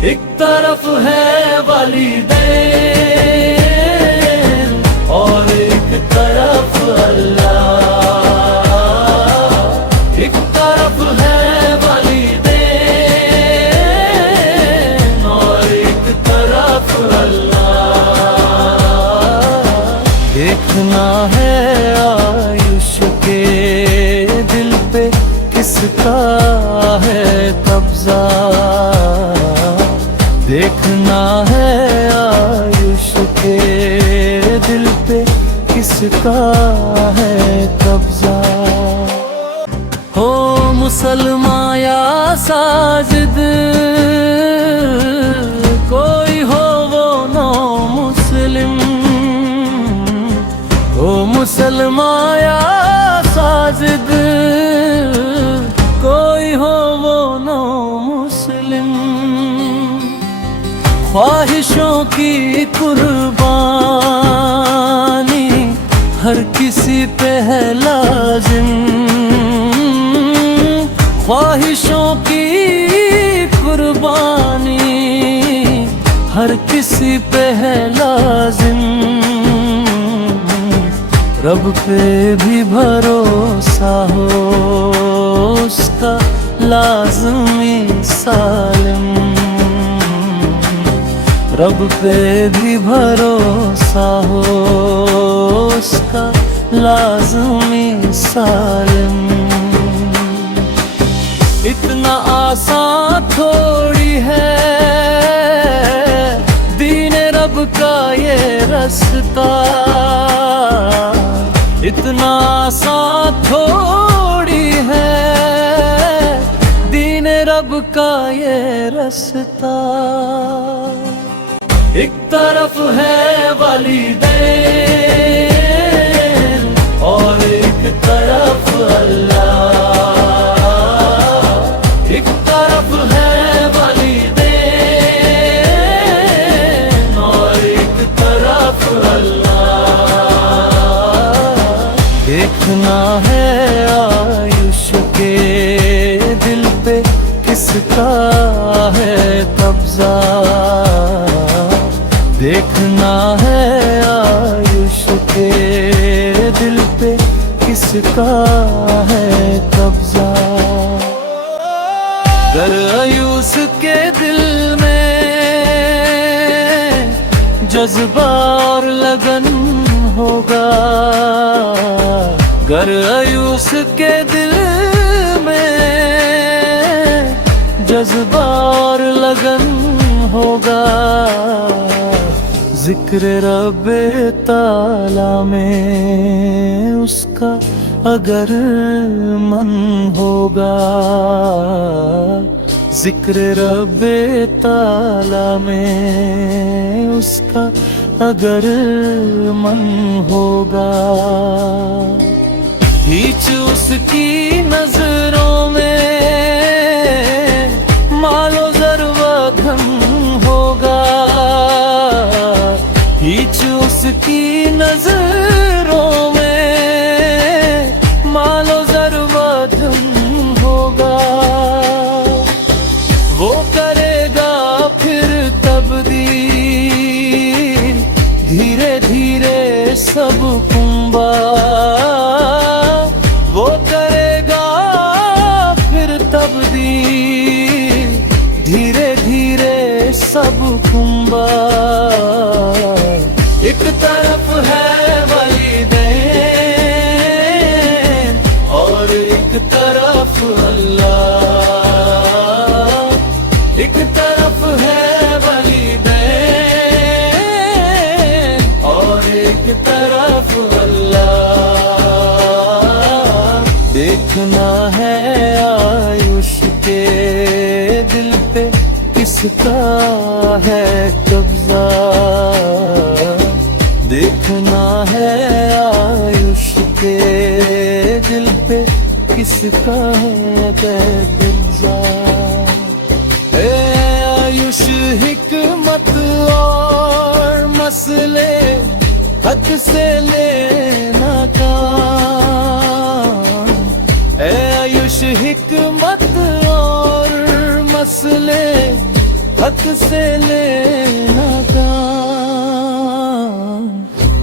एक तरफ है वालिदैन और एक तरफ अल्लाह। एक तरफ है वालिदैन और एक तरफ अल्लाह। देखना है आयुष के दिल पे किसका है कब्जा। देखना है आयुष के दिल पे किसका है कब्जा। हो मुसलमान या साजिद, कोई हो वो नो मुस्लिम। हो मुसलमान या साजिद, कोई हो वो नो मुस्लिम। ख्वाहिशों की कुर्बानी हर किसी पे है लाजिम। ख्वाहिशों की कुर्बानी हर किसी पे है लाजिम। रब पे भी भरोसा हो उसका लाज़मी सालिम। रब पे भी भरोसा हो उसका लाज़मी सालिम। इतना आसान थोड़ी है दीन रब का ये रास्ता। इतना आसान थोड़ी है दीन रब का ये रास्ता। एक तरफ है वालिदैन और एक तरफ अल्लाह। एक तरफ है वालिदैन और एक तरफ अल्लाह। देखना है आयुष के दिल पे किसका है कब्जा। देखना है आयुष के दिल पे किसका है कब्जा। गर आयुष के दिल में जज्बा और लगन होगा। गर आयुष के दिल में जज्बा और लगन होगा। जिक्र रब्बे ताला में उसका अगर मन होगा। जिक्र रब्बे ताला में उसका अगर मन होगा। खींच उसकी नजरों में मालो ज़रवा धन होगा। खींच उसकी नजरों में मालो ज़रवा धन होगा। वो करेगा फिर तब्दील धीरे धीरे सब कुंबा। वो करेगा फिर तब्दील धीरे धीरे सब कुंबा। एक तरफ है वालिदैन और एक तरफ अल्लाह। एक तरफ है वालिदैन और एक तरफ अल्लाह। देखना है आयुष के दिल पे किसका है कब्जा। देखना है आयुष के दिल पे किसका है कब्जा। आयुष हिकमत और मसले हक से लेना काम। आयुष हिकमत और मसले हक से लेना काम,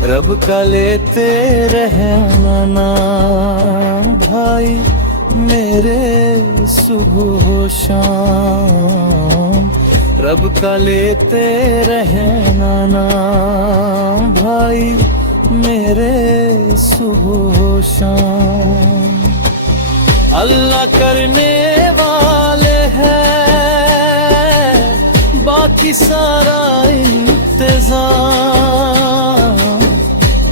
रब का लेते रहना नाम भाई मेरे सुबह शाम, रब का लेते रहना नाम भाई मेरे सुबह शाम। अल्लाह करने वाले हैं बाकी सारा इंतजाम,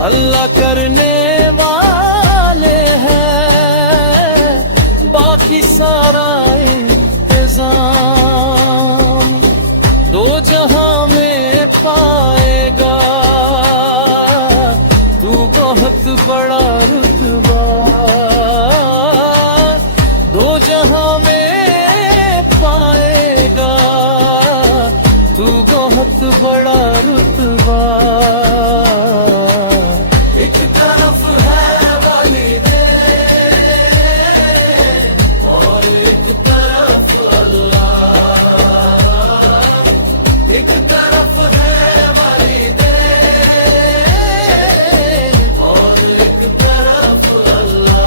अल्लाह करने वाले हैं बाकी सारा इंतजाम। दो जहां में पाएगा तू बहुत बड़ा रुतबा, दो जहां में पाएगा तू बहुत बड़ा रुतबा। एक तरफ है वालिदैन और एक तरफ अल्लाह, एक तरफ है वालिदैन और एक तरफ अल्लाह।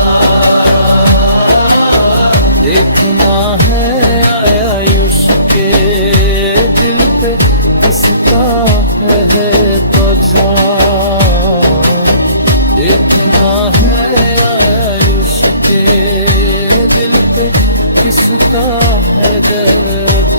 देखना है आयुष के दिल पे किसका है तो जान, देखना है आयुष के दिल पे किसका है दर्द